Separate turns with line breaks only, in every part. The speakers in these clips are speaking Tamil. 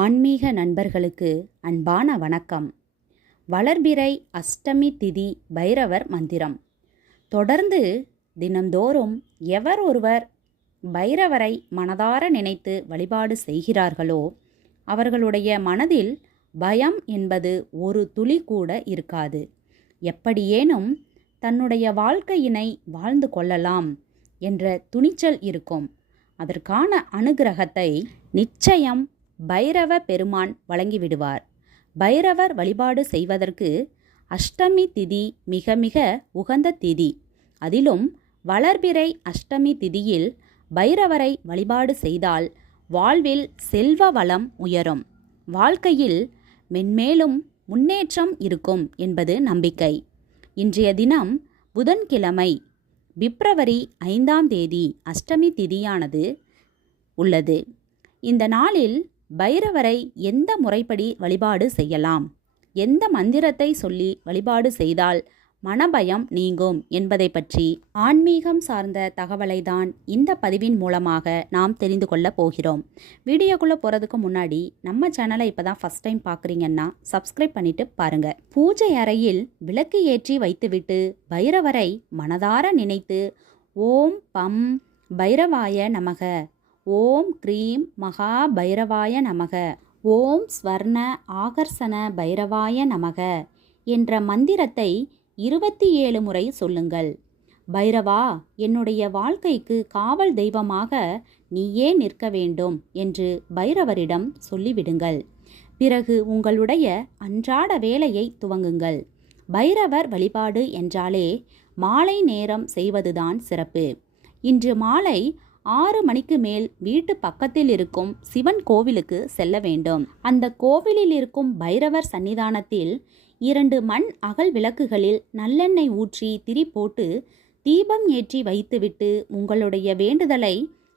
ஆன்மீக நண்பர்களுக்கு அன்பான வணக்கம். வளர்பிறை அஷ்டமி திதி பைரவர் மந்திரம். தொடர்ந்து தினந்தோறும் எவர் ஒருவர் பைரவரை மனதார நினைத்து வழிபாடு செய்கிறார்களோ அவர்களுடைய மனதில் பயம் என்பது ஒரு துளி கூட இருக்காது. எப்படியேனும் தன்னுடைய வாழ்க்கையினை வாழ்ந்து கொள்ளலாம் என்ற துணிச்சல் இருக்கும். அதற்கான அனுகிரகத்தை நிச்சயம் பைரவ பெருமான் வழங்கிவிடுவார். பைரவர் வழிபாடு செய்வதற்கு அஷ்டமி திதி மிக மிக உகந்த திதி. அதிலும் வளர்பிறை அஷ்டமி திதியில் பைரவரை வழிபாடு செய்தால் வாழ்வில் செல்வ வளம் உயரும். வாழ்க்கையில் மென்மேலும் முன்னேற்றம் இருக்கும் என்பது நம்பிக்கை. இன்றைய தினம் புதன்கிழமை பிப்ரவரி ஐந்தாம் தேதி அஷ்டமி திதியானது உள்ளது. இந்த நாளில் பைரவரை எந்த முறைப்படி வழிபாடு செய்யலாம்? எந்த மந்திரத்தை சொல்லி வழிபாடு செய்தால் மனபயம் நீங்கும் என்பதை பற்றி ஆன்மீகம் சார்ந்த தகவலை தான் இந்த பதிவின் மூலமாக நாம் தெரிந்து கொள்ள போகிறோம். வீடியோக்குள்ளே போகிறதுக்கு முன்னாடி நம்ம சேனலை இப்போ தான் ஃபஸ்ட் டைம் பார்க்குறீங்கன்னா சப்ஸ்கிரைப் பண்ணிட்டு பாருங்கள் பூஜை அறையில் விளக்கு ஏற்றி வைத்துவிட்டு பைரவரை மனதார நினைத்து ஓம் பம் பைரவாய நமக. ஓம் க்ரீம் மகா பைரவாய நமக. ஓம் ஸ்வர்ண ஆகர்ஷண பைரவாய நமக என்ற மந்திரத்தை இருபத்தி ஏழு முறை சொல்லுங்கள். பைரவா என்னுடைய வாழ்க்கைக்கு காவல் தெய்வமாக நீயே நிற்க வேண்டும் என்று பைரவரிடம் சொல்லிவிடுங்கள். பிறகு உங்களுடைய அன்றாட வேலையை துவங்குங்கள். பைரவர் வழிபாடு என்றாலே மாலை நேரம் செய்வதுதான் சிறப்பு. இன்று மாலை ஆறு மணிக்கு மேல் வீட்டு பக்கத்தில் இருக்கும் சிவன் கோவிலுக்கு செல்ல வேண்டும். அந்த கோவிலில் இருக்கும் பைரவர் சன்னிதானத்தில் இரண்டு மண் அகல் விளக்குகளில் நல்லெண்ணெய் ஊற்றி திரி போட்டு தீபம் ஏற்றி வைத்துவிட்டு உங்களுடைய வேண்டுதலை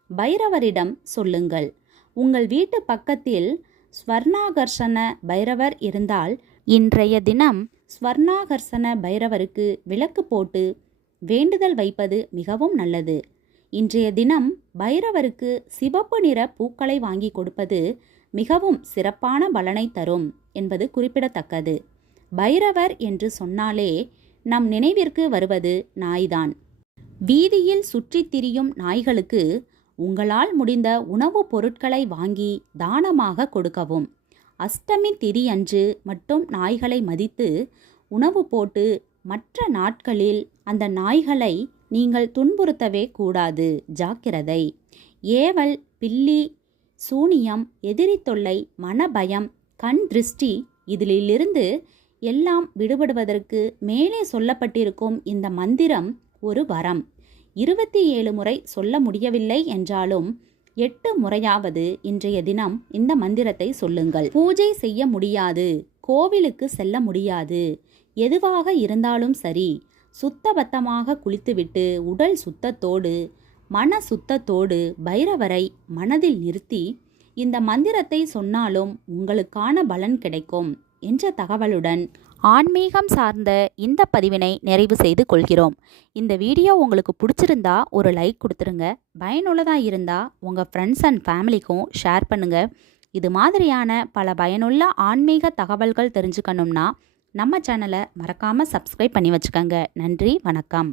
பைரவரிடம் சொல்லுங்கள். உங்கள் வீட்டு பக்கத்தில் ஸ்வர்ணாகர்ஷண பைரவர் இருந்தால் இன்றைய தினம் ஸ்வர்ணாகர்ஷண பைரவருக்கு விளக்கு போட்டு வேண்டுதல் வைப்பது மிகவும் நல்லது. இன்றைய தினம் பைரவருக்கு சிவப்பு நிற பூக்களை வாங்கி கொடுப்பது மிகவும் சிறப்பான பலனை தரும் என்பது குறிப்பிடத்தக்கது. பைரவர் என்று சொன்னாலே நம் நினைவிற்கு வருவது நாய்தான். வீதியில் சுற்றித் திரியும் நாய்களுக்கு உங்களால் முடிந்த உணவுப் பொருட்களை வாங்கி தானமாக கொடுக்கவும் அஷ்டமி திரி அன்று மட்டும் நாய்களை மதித்து உணவு போட்டு மற்ற நாட்களில் அந்த நாய்களை நீங்கள் துன்புறுத்தவே கூடாது. ஜாக்கிரதை. ஏவல் பில்லி சூனியம் எதிரி தொல்லை மனபயம் கண் திருஷ்டி இதிலிருந்து எல்லாம் விடுபடுவதற்கு மேலே சொல்லப்பட்டிருக்கும் இந்த மந்திரம் ஒரு வரம். இருபத்தி ஏழு முறை சொல்ல முடியவில்லை என்றாலும் எட்டு முறையாவது இன்றைய தினம் இந்த மந்திரத்தை சொல்லுங்கள். பூஜை செய்ய முடியாது. கோவிலுக்கு செல்ல முடியாது. எதுவாக இருந்தாலும் சரி. சுத்தபத்தமாக குளித்துவிட்டு உடல் சுத்தத்தோடு மன சுத்தத்தோடு பைரவரை மனதில் நிறுத்தி இந்த மந்திரத்தை சொன்னாலும் உங்களுக்கான பலன் கிடைக்கும் என்ற தகவலுடன் ஆன்மீகம் சார்ந்த இந்த பதிவினை நிறைவு செய்து கொள்கிறோம். இந்த வீடியோ உங்களுக்கு பிடிச்சிருந்தா ஒரு லைக் கொடுத்துருங்க. பயனுள்ளதாக இருந்தால் உங்கள் ஃப்ரெண்ட்ஸ் அண்ட் ஃபேமிலிக்கும் ஷேர் பண்ணுங்கள் இது மாதிரியான பல பயனுள்ள ஆன்மீக தகவல்கள் தெரிஞ்சுக்கணும்னா நம்ம சேனலை மறக்காமல் சப்ஸ்கிரைப் பண்ணி வச்சுக்கோங்க. நன்றி வணக்கம்.